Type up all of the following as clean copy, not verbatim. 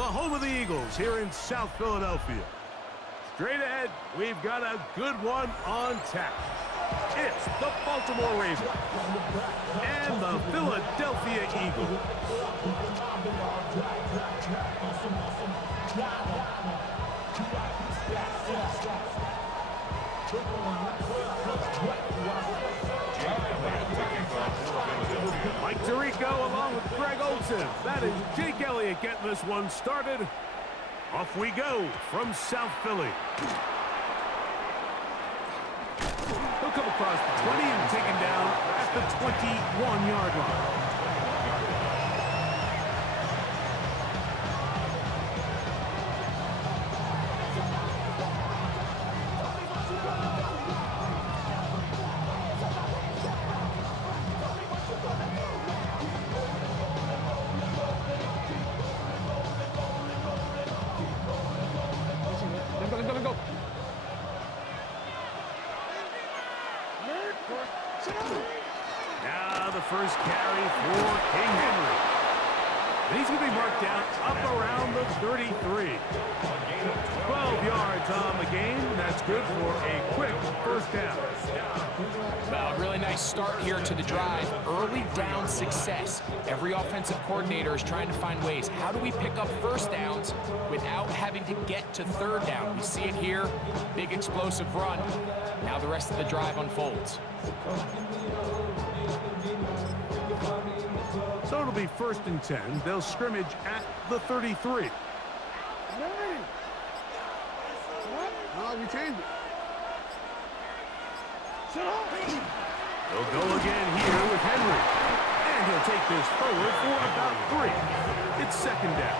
the home of the Eagles here in South Philadelphia. Straight ahead, we've got a good one on tap. It's the Baltimore Ravens and the Philadelphia Eagles. Mike Tirico along with Greg Olsen. That is Jake Elliott getting this one started. Off we go from South Philly. He'll come across the 20 and taken down at the 21-yard line. Now the first carry for King Henry. And he's going to be marked down up around the 33. 12 yards on the game. That's good for a quick first down. Well, really nice start here to the drive. Early down success. Every offensive coordinator is trying to find ways. How do we pick up first downs without having to get to third down? We see it here. Big explosive run. Now the rest of the drive unfolds. So it'll be 1st and 10. They'll scrimmage at the 33. We changed it. He'll go again here with Henry. And he'll take this forward for about 3. It's 2nd down.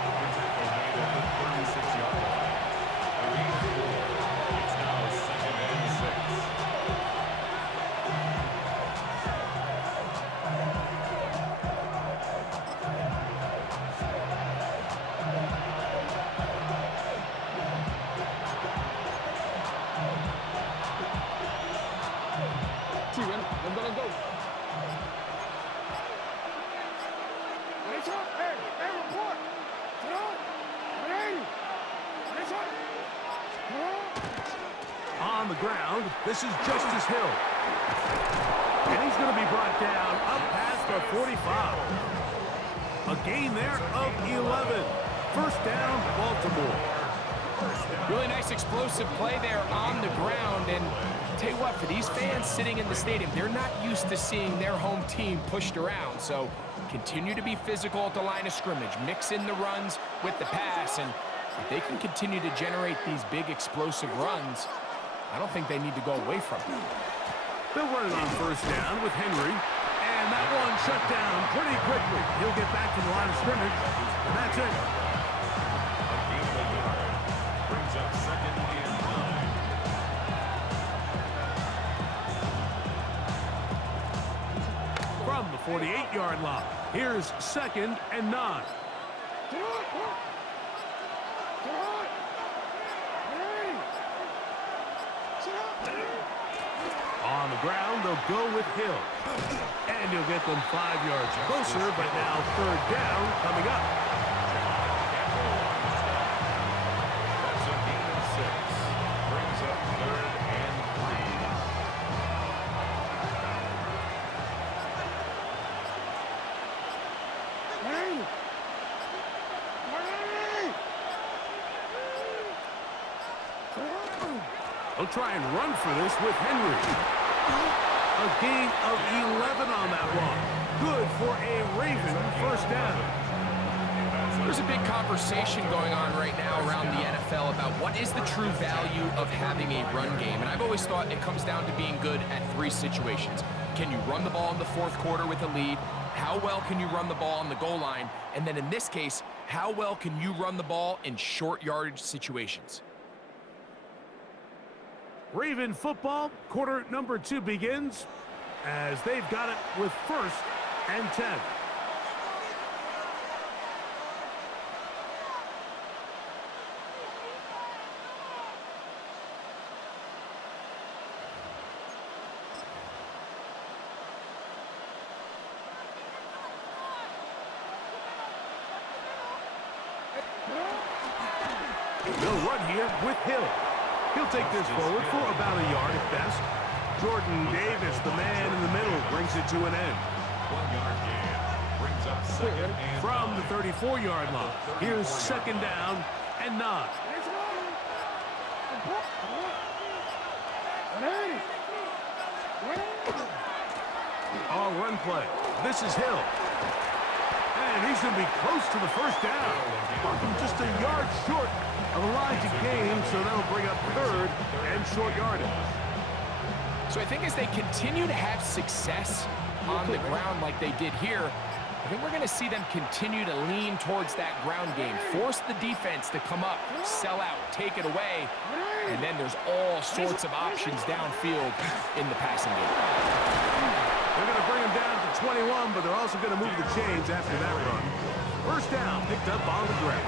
On the ground, this is Justice Hill. And he's going to be brought down up past the 45. A gain there of 11. 1st down, Baltimore. Really nice explosive play there on the ground. And tell you what, for these fans sitting in the stadium, they're not used to seeing their home team pushed around. So continue to be physical at the line of scrimmage. Mix in the runs with the pass. And if they can continue to generate these big explosive runs, I don't think they need to go away from it. They'll run it on 1st down with Henry. And that one shut down pretty quickly. He'll get back to the line of scrimmage. And that's it. Brings up 2nd and 9. From the 48-yard line, here's 2nd and 9. On the ground, they'll go with Hill. And he'll get them 5 yards closer, but now 3rd down coming up. That's a gain of 6. Brings up 3rd and 3. They'll try and run for this with Henry. A gain of 11 on that one. Good for a Raven 1st down. There's a big conversation going on right now around the NFL about what is the true value of having a run game. And I've always thought it comes down to being good at 3 situations. Can you run the ball in the 4th quarter with a lead? How well can you run the ball on the goal line? And then in this case, how well can you run the ball in short yardage situations? Raven football, quarter number 2 begins as they've got it with 1st and 10. They'll run here with Hill. He'll take this forward for about a yard at best. Jordan Davis, the man in the middle, brings it to an end. 1 yard gain. Brings up second and From the 34-yard line, here's second down and 9. On run play, this is Hill. And he's going to be close to the first down. Just a yard short of a line to gain, so that'll bring up third and short yardage. So I think as they continue to have success on the ground like they did here, I think we're going to see them continue to lean towards that ground game, force the defense to come up, sell out, take it away, and then there's all sorts of options downfield in the passing game. They're going to bring him down to 21, but they're also going to move the chains after that run. First down, picked up on the ground.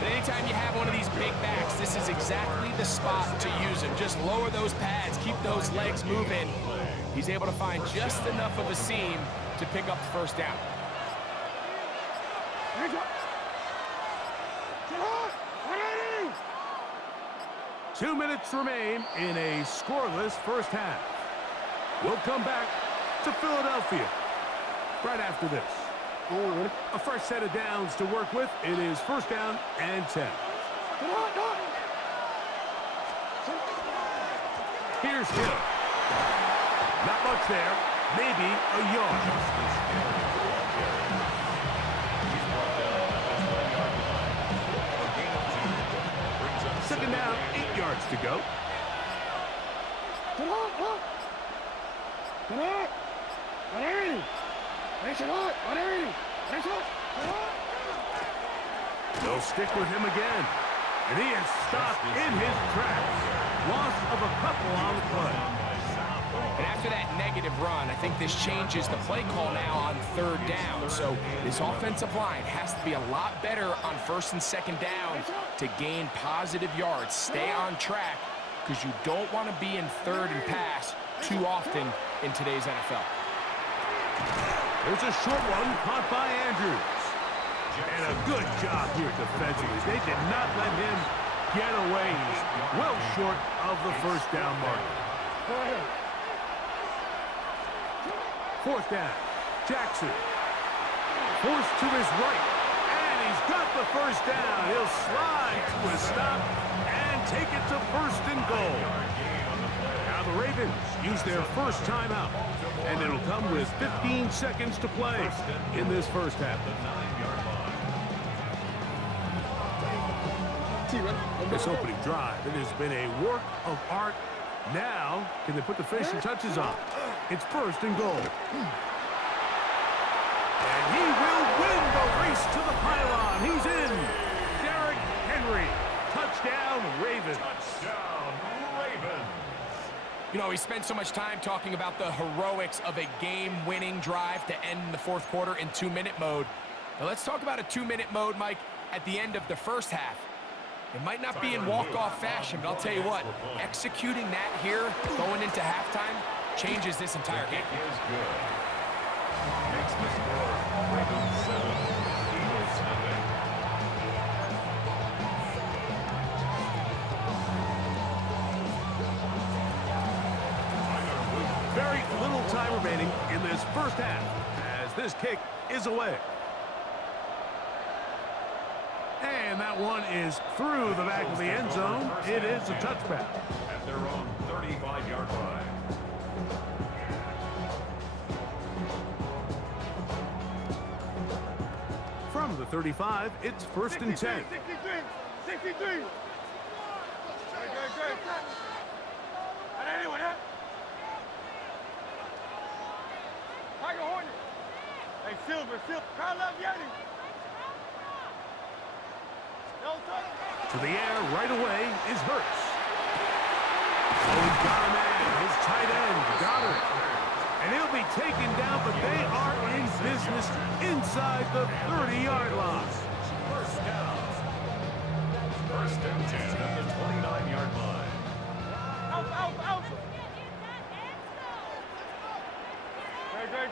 But anytime you have one of these big backs, this is exactly the spot to use him. Just lower those pads, keep those legs moving. He's able to find just enough of a seam to pick up the first down. 2 minutes remain in a scoreless first half. We'll come back to Philadelphia right after this. A fresh set of downs to work with. It is first down and 10. Here's Hill. Not much there. Maybe a yard. Second down, 8 yards to go. They'll stick with him again. And he is stopped in his tracks. Loss of a couple on the play. And after that negative run, I think this changes the play call now on third down. So this offensive line has to be a lot better on first and second down to gain positive yards. Stay on track because you don't want to be in third and pass too often in today's NFL. There's a short one caught by Andrews. And a good job here defensively. They did not let him get away. He's well short of the first down mark. Fourth down. Jackson. Forced to his right. And he's got the first down. He'll slide to a stop and take it to first and goal. Now the Ravens use their first timeout. And it'll come with 15 seconds to play in this first half. This opening drive, it has been a work of art. Now, can they put the finishing touches on? It's first and goal. And he will win the race to the pylon. He's in. Derrick Henry. Touchdown, Ravens. touchdown, Ravens. You know, we spent so much time talking about the heroics of a game-winning drive to end the fourth quarter in 2-minute mode. Now let's talk about a 2-minute mode, Mike, at the end of the first half. It might not be in walk-off fashion, but I'll tell you what, executing that here, going into halftime, changes this entire game. Is good. Makes the score Ravens 7, Eagles 7. Very little time remaining in this first half as this kick is away. And that one is through the back of the end zone. It is a touchback. At their own 35-yard line. From the 35, it's first and 10. 63. 63. Hey, Silver. Carl Yeti. To the air right away is Hurts. Oh, he's got a man, his tight end, Goddard. And he'll be taken down, but they are in business inside the 30-yard line. First down. First and 10 at the 29-yard line. Out.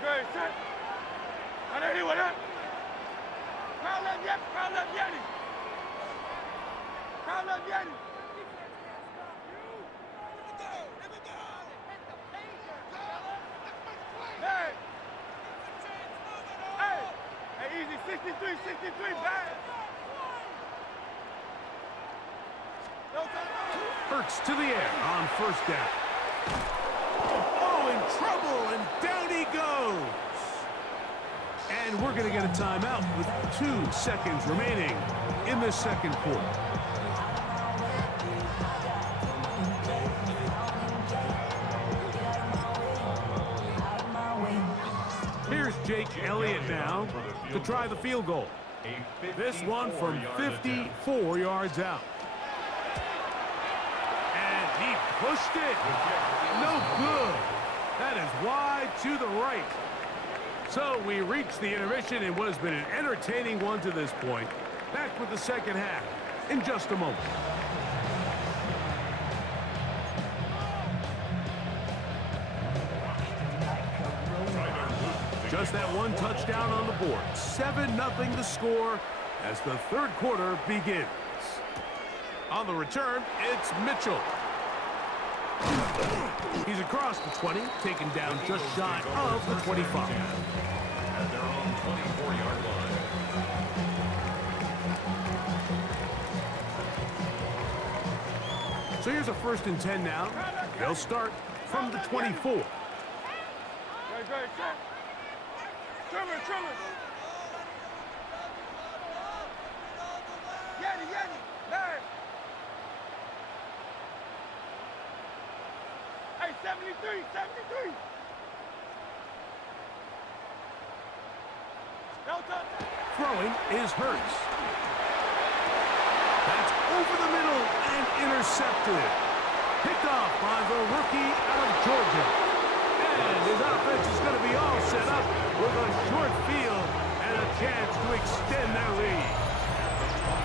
Great. Set. Carl Yeti. love Yanni. Hey! Hey! Hey, easy, 63, 63, bad. Hurts to the air on first down. Oh, in trouble, and down he goes. And we're going to get a timeout with 2 seconds remaining in the second quarter. Here's Jake Elliott now to try the field goal. This one from 54 yards out. And he pushed it. No good. That is wide to the right. So we reach the intermission in what has been an entertaining one to this point. Back with the second half in just a moment. Just that one touchdown on the board. 7-0 the score as the third quarter begins. On the return, it's Mitchell. He's across the 20, taken down just shy of the 25. At their own 24-yard line. So here's a 1st and 10 now. They'll start from the 24. Great, check. Trimmer. Yanni, man. Hey, 73. Delta. Throwing is Hurts. That's over the middle and intercepted. Picked off by the rookie out of Georgia. And his offense is going to be all set up with a short field and a chance to extend their lead.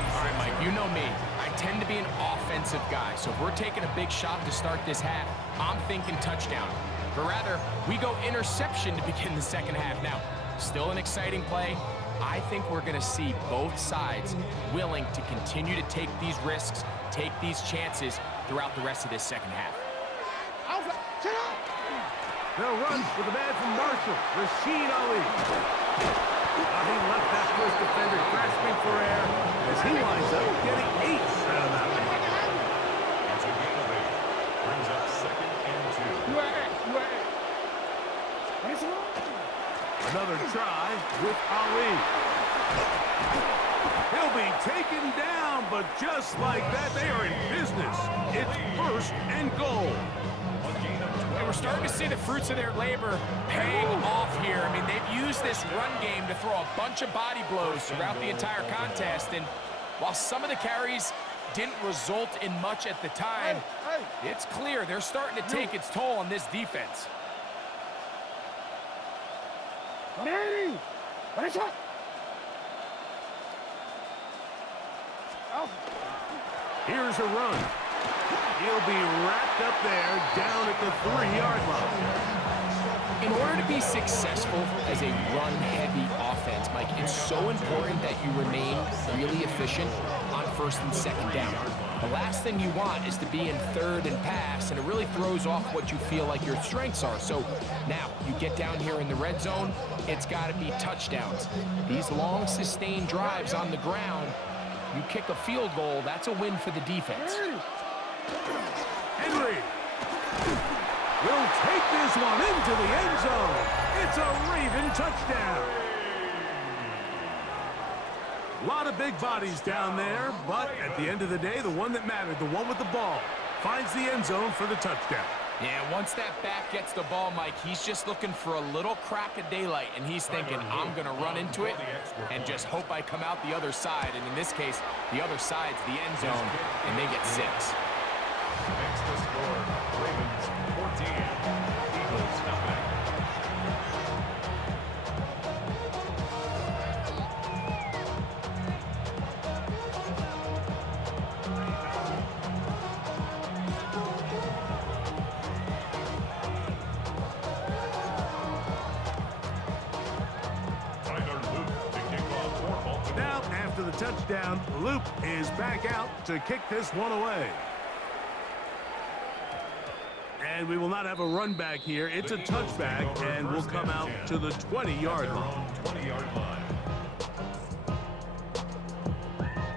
All right, Mike, you know me. I tend to be an offensive guy, so if we're taking a big shot to start this half, I'm thinking touchdown. But rather, we go interception to begin the second half. Now, still an exciting play. I think we're going to see both sides willing to continue to take these risks, take these chances throughout the rest of this second half. They'll run with the man from Marshall, Rashid Ali. He left that first defender grasping for air as he winds up getting 8 out of that one. It's a gain of 8. Brings up 2nd and 2. Another try with Ali. He'll be taken down, but just like that, they are in business. It's 1st and goal. And we're starting to see the fruits of their labor paying off here. I mean, they've used this run game to throw a bunch of body blows throughout the entire contest. And while some of the carries didn't result in much at the time, it's clear they're starting to take its toll on this defense. Manny! What is that? Here's a run. He'll be wrapped up there down at the 3-yard line. In order to be successful as a run-heavy offense, Mike, it's so important that you remain really efficient on 1st and 2nd down. The last thing you want is to be in 3rd and pass, and it really throws off what you feel like your strengths are. So now you get down here in the red zone, it's got to be touchdowns. These long, sustained drives on the ground, you kick a field goal, that's a win for the defense. Henry will take this one into the end zone. It's a Raven touchdown. A lot of big bodies down there, but at the end of the day, the one that mattered, the one with the ball, finds the end zone for the touchdown. Yeah, once that back gets the ball, Mike, he's just looking for a little crack of daylight, and he's thinking, I'm going to run into it and just hope I come out the other side. And in this case, the other side's the end zone, and they get 6. Makes the score. Ravens 14. Eagles nothing. Now, after the touchdown, touchdown. Luke is back out to kick this one away. And we will not have a run back here. It's a touchback, and we'll come out to the 20-yard line. 20-yard line.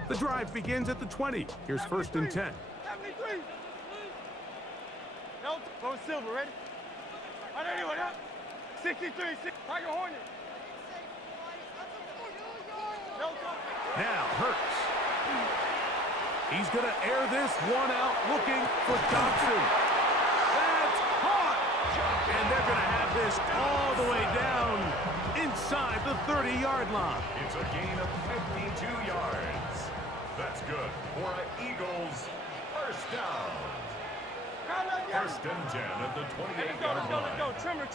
The drive begins at the 20. Here's first and 10. 73. No, go silver, ready? Right anyway, up. 63, Tiger Hornet. No, Now Hurts. He's going to air this one out, looking for Dobson. That's caught. And they're going to have this all the way down inside the 30-yard line. It's a gain of 52 yards. That's good for an Eagles first down. First and 10 at the 28-yard line. Let's go. Trimmer.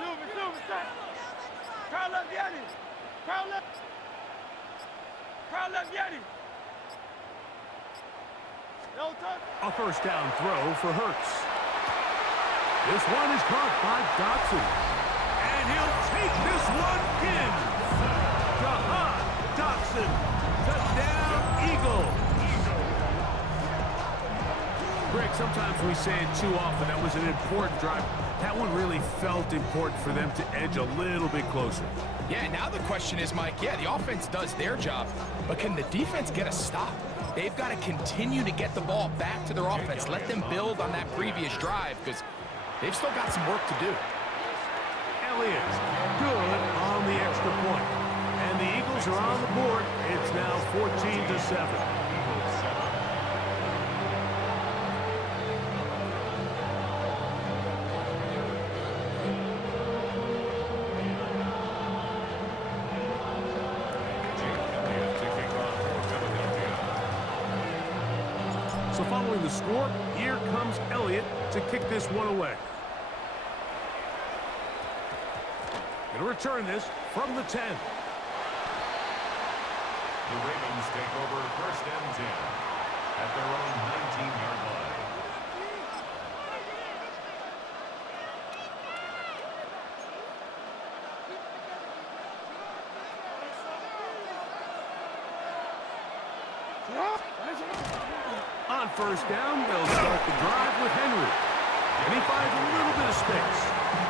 Silver, set. Crowd left, Yeti. Crowd left, Yeti. No touch. A first down throw for Hurts. This one is caught by Dobson. And he'll take this one in. Jahan Dobson. Touchdown, Eagle. Greg, sometimes we say it too often. That was an important drive. That one really felt important for them to edge a little bit closer. Yeah, now the question is, Mike, yeah, the offense does their job, but can the defense get a stop? They've got to continue to get the ball back to their offense. Let them build on that previous drive because they've still got some work to do. Elliott, good on the extra point. And the Eagles are on the board. It's now 14-7. So following the score, here comes Elliott to kick this one away. Going to return this from the 10. The Ravens take over first and 10 at their own 19-yard line. On first down, they'll start the drive with Henry. And he finds a little bit of space.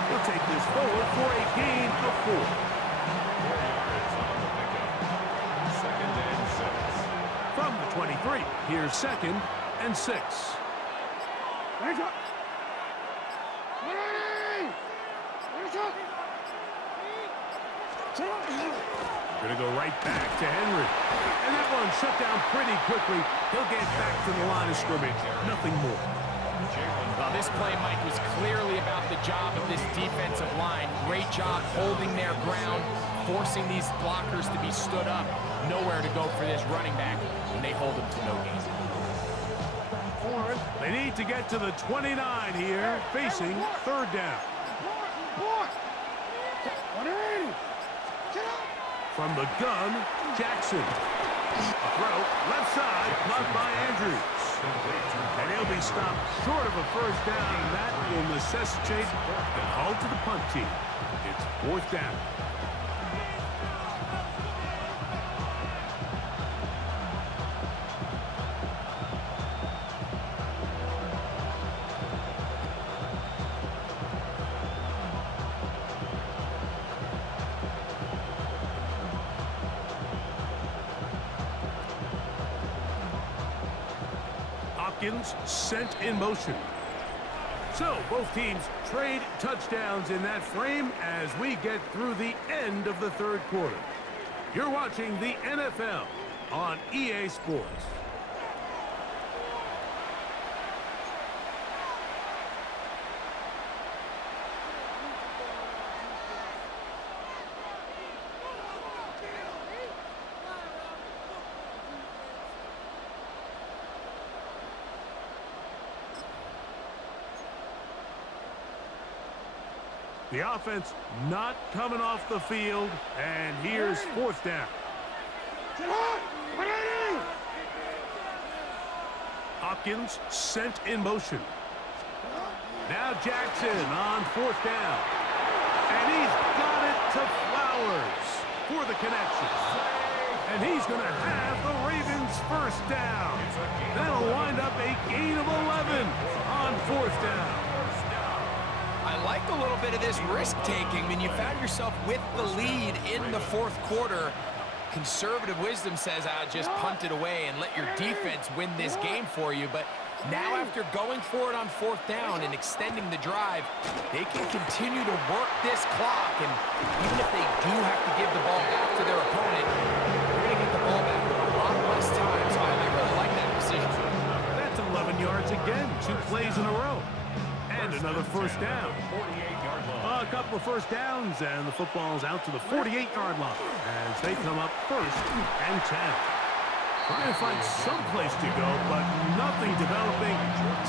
He'll take this forward for a gain of 4. 4 yards on the pickup. Second and 6. From the 23, here's second and 6. Going to go right back to Henry. And that one shut down pretty quickly. He'll get back to the line of scrimmage. Nothing more. Well, this play, Mike, was clearly about the job of this defensive line. Great job holding their ground, forcing these blockers to be stood up. Nowhere to go for this running back, and they hold him to no gain. They need to get to the 29 here, facing third down. From the gun, Jackson. A throw, left side, blocked by Andrews. And he'll be stopped short of a first down, and that will necessitate the call to the punt team. It's fourth down. Hopkins sent in motion. So both teams trade touchdowns in that frame as we get through the end of the third quarter. You're watching the NFL on EA Sports. The offense not coming off the field, and here's fourth down. Hopkins sent in motion. Now Jackson on fourth down. And he's got it to Flowers. for the connection. And he's going to have the Ravens first down. That'll wind up a gain of 11 on fourth down. I like a little bit of this risk-taking. When you found yourself with the lead in the fourth quarter, conservative wisdom says, just punt it away and let your defense win this game for you. But now after going for it on fourth down and extending the drive, they can continue to work this clock. And even if they do have to give the ball back to their opponent, they're going to get the ball back with a lot less time. So I really like that decision. That's 11 yards again, 2 plays in a row. And another first down. A couple of first downs, and the football's out to the 48-yard line as they come up first and 10. Trying to find some place to go, but nothing developing.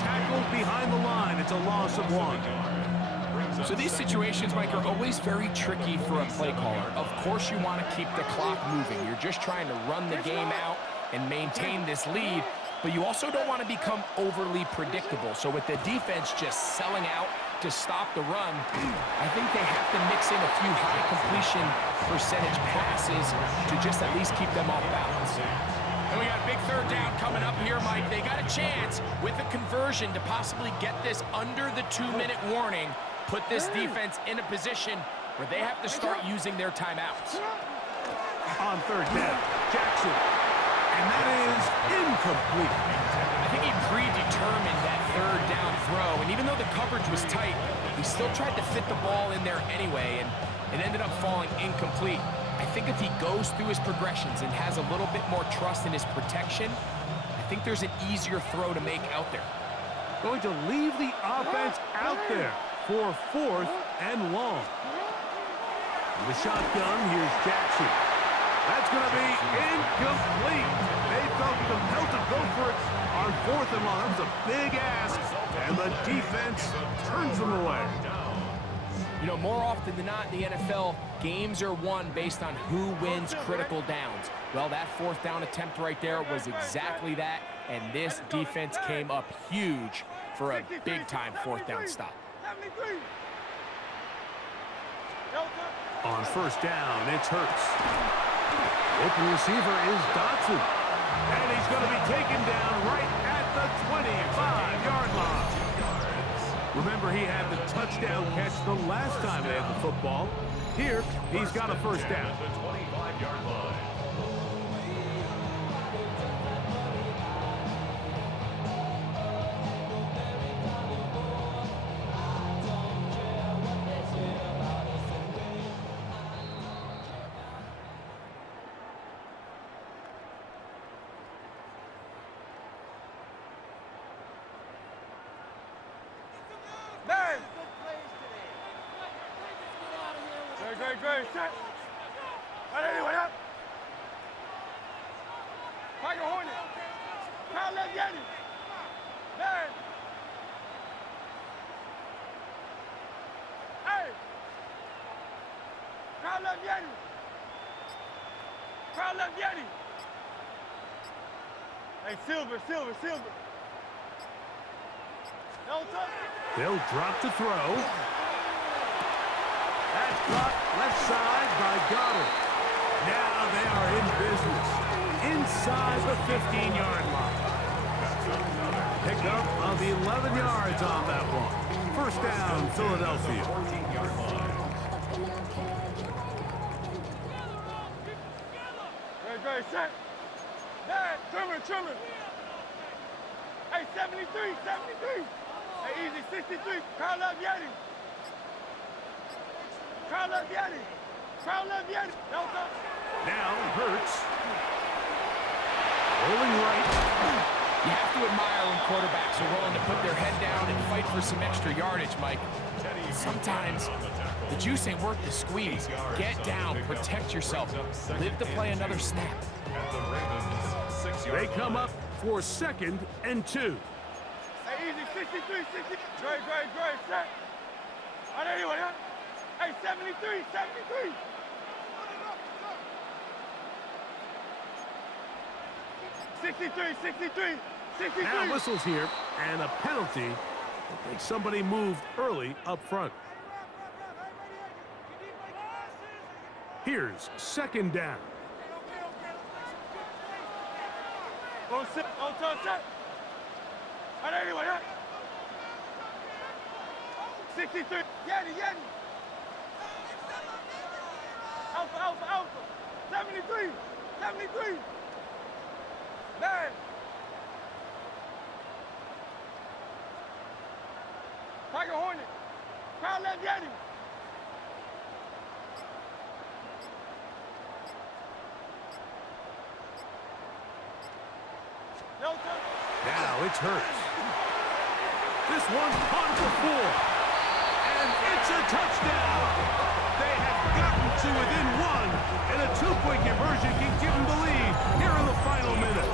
Tackled behind the line. It's a loss of 1. So these situations, Mike, are always very tricky for a play caller. Of course you want to keep the clock moving. You're just trying to run the game out and maintain this lead, but you also don't want to become overly predictable. So with the defense just selling out to stop the run, I think they have to mix in a few high completion percentage passes to just at least keep them off balance. And we got a big third down coming up here, Mike. They got a chance with a conversion to possibly get this under the 2-minute warning, put this defense in a position where they have to start using their timeouts. On third down, Jackson. And that is incomplete. I think he predetermined that third down throw, and even though the coverage was tight, he still tried to fit the ball in there anyway, and it ended up falling incomplete. I think if he goes through his progressions and has a little bit more trust in his protection, I think there's an easier throw to make out there. Going to leave the offense out there for fourth and long. The shotgun, here's Jackson. That's going to be incomplete. They felt compelled to go for it on fourth and long. That was a big ask, and the defense turns them away. You know, more often than not in the NFL, games are won based on who wins critical downs. Well, that fourth down attempt right there was exactly that, and this defense came up huge for a big-time fourth down stop. On first down, it's Hurts. Open receiver is Dotson. And he's going to be taken down right at the 25-yard line. Remember, he had the touchdown catch the last time they had the football. Here, he's got a first down. At the 25-yard line. Great, set. Right anyway, up. Tiger Hornet. Kyle left Yeti. Man. Hey. Kyle left Yeti. Kyle left Yeti. Hey, Silver. No touch. They'll drop to throw. That's caught left side by Goddard. Now they are in business inside the 15-yard line. Pickup of 11 yards on that one. First down, Philadelphia. 14-yard line. Great, set. Man, trimmer. Hey, 73. Hey, easy, 63. Kyle left Yeti. Kyle left Yeti. Delta. Now Hurts. Rolling right. You have to admire when quarterbacks are willing to put their head down and fight for some extra yardage, Mike. Sometimes the juice ain't worth the squeeze. Get down, protect yourself, live to play another snap. At the Ravens, 6-yard They come up for second and 2. Hey, easy, 63. Great, set. Right anyway, huh? Hey, 73. 63. Now whistles here, and a penalty. I think somebody moved early up front. Here's second down. On set, on top set. All right, anyway, 63. Yeti. Alpha. 73. 9. Tiger Hornet. Crowd left Yeti. Now it's Hurts. This one caught before. And it's a touchdown. They have gotten to within one. And a two-point conversion can give them the lead here in the final minute.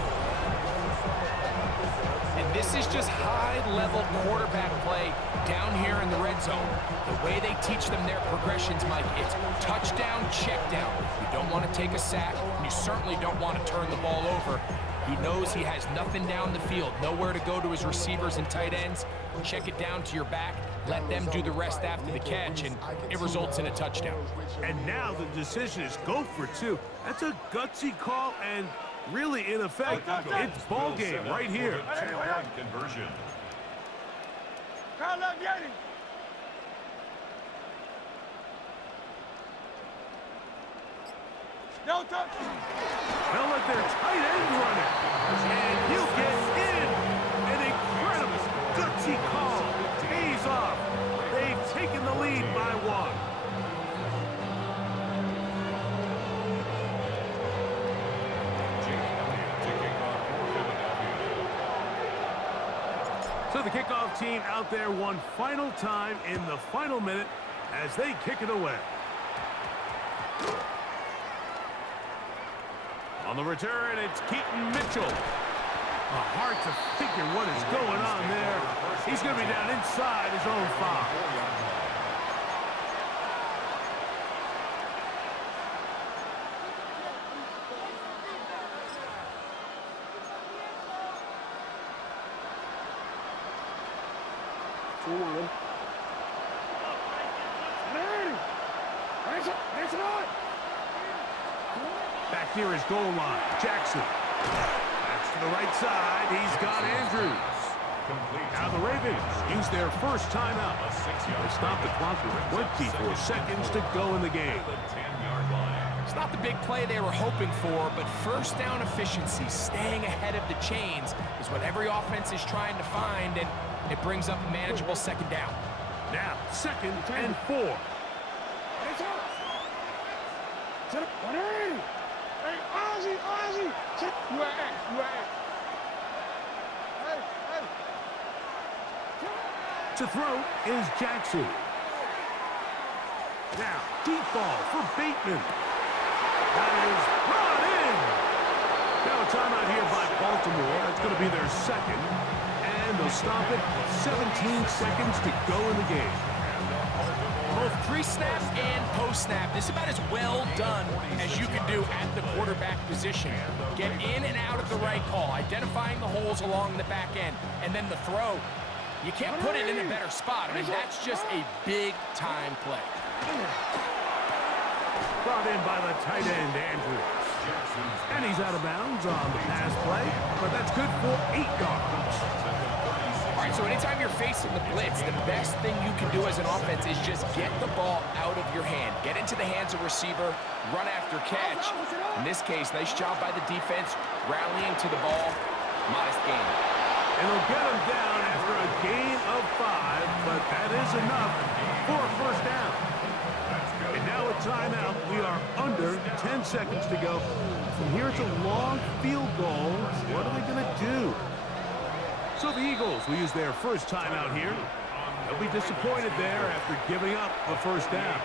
And this is just high-level quarterback play down here in the red zone. The way they teach them their progressions, Mike, it's touchdown, check down. You don't want to take a sack, and you certainly don't want to turn the ball over. He knows he has nothing down the field, nowhere to go to his receivers and tight ends. Check it down to your back, let them do the rest after the catch, and it results in a touchdown. And now the decision is go for two. That's a gutsy call, and really, in effect, it's ball game right here. Two-point conversion. Crowd left Yeti. No touch. They'll let their tight end run it. And he'll get in. An incredible, gutsy call. Pays off. They've taken the lead by one. So the kickoff team out there one final time in the final minute as they kick it away. On the return, it's Keaton Mitchell. Hard to figure what is going on there. He's going to be down inside his own 5. Back near his goal line, Jackson. That's to the right side. He's got Andrews. Now the Ravens use their first timeout. They stop the clock with 24 seconds to go in the game. It's not the big play they were hoping for, but first down efficiency, staying ahead of the chains, is what every offense is trying to find, and it brings up a manageable second down. Now, 2nd and 4. Hey, Ozzy. You at. Hey. To throw is Jackson. Now, deep ball for Bateman. That is brought in. Now a timeout here by Baltimore. That's going to be their second. And they'll stop it. 17 seconds to go in the game. Both pre-snap and post-snap, this is about as well done as you can do at the quarterback position. Get in and out of the right call, identifying the holes along the back end, and then the throw. You can't put it in a better spot. I mean, that's just a big-time play. Brought in by the tight end, Andrews. And he's out of bounds on the pass play, but that's good for 8 yards. All right, so anytime you're facing the blitz, the best thing you can do as an offense is just get the ball out of your hand. Get into the hands of receiver, run after catch. In this case, nice job by the defense, rallying to the ball. Modest gain. And they'll get him down after a gain of 5, but that is enough for a first down. And now a timeout. We are under 10 seconds to go. From here, it's a long field goal. What are they going to do? So the Eagles will use their first timeout here. They'll be disappointed there after giving up a first down.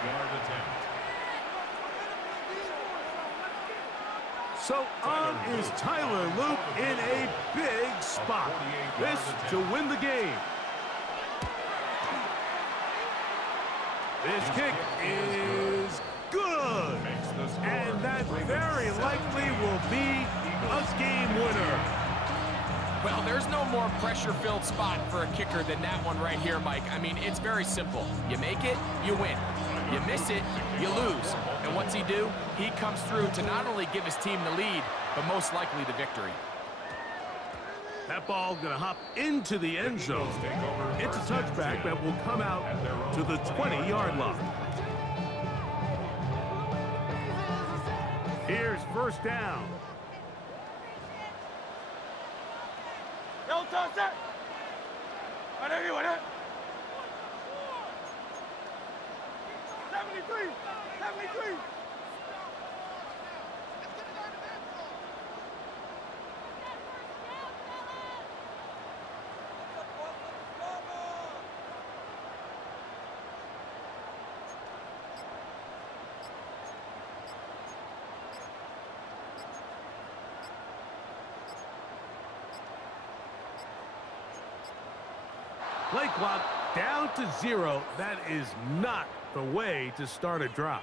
So on is Tyler Luke in a big spot. This to win the game. This kick is good. And that very likely will be a game winner. Well, there's no more pressure-filled spot for a kicker than that one right here, Mike. I mean, it's very simple. You make it, you win. You miss it, you lose. And what's he do? He comes through to not only give his team the lead, but most likely the victory. That ball going to hop into the end zone. It's a touchback that will come out to the 20-yard line. Here's first down. Don't touch it. On anyone, 73. 73. Play clock down to 0. That is not the way to start a drive.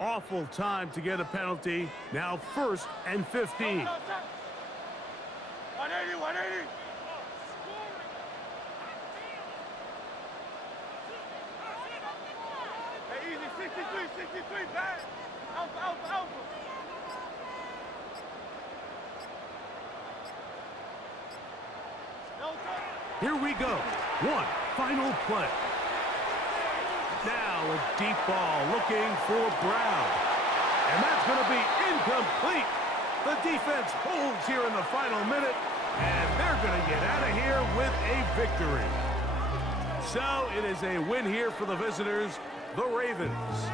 Awful time to get a penalty. Now 1st and 15. 180, 180. Hey, easy, 63, 63, back. Alpha, alpha, alpha. No touch. Here we go. One final play. Now a deep ball looking for Brown. And that's going to be incomplete. The defense holds here in the final minute, and they're going to get out of here with a victory. So it is a win here for the visitors, the Ravens.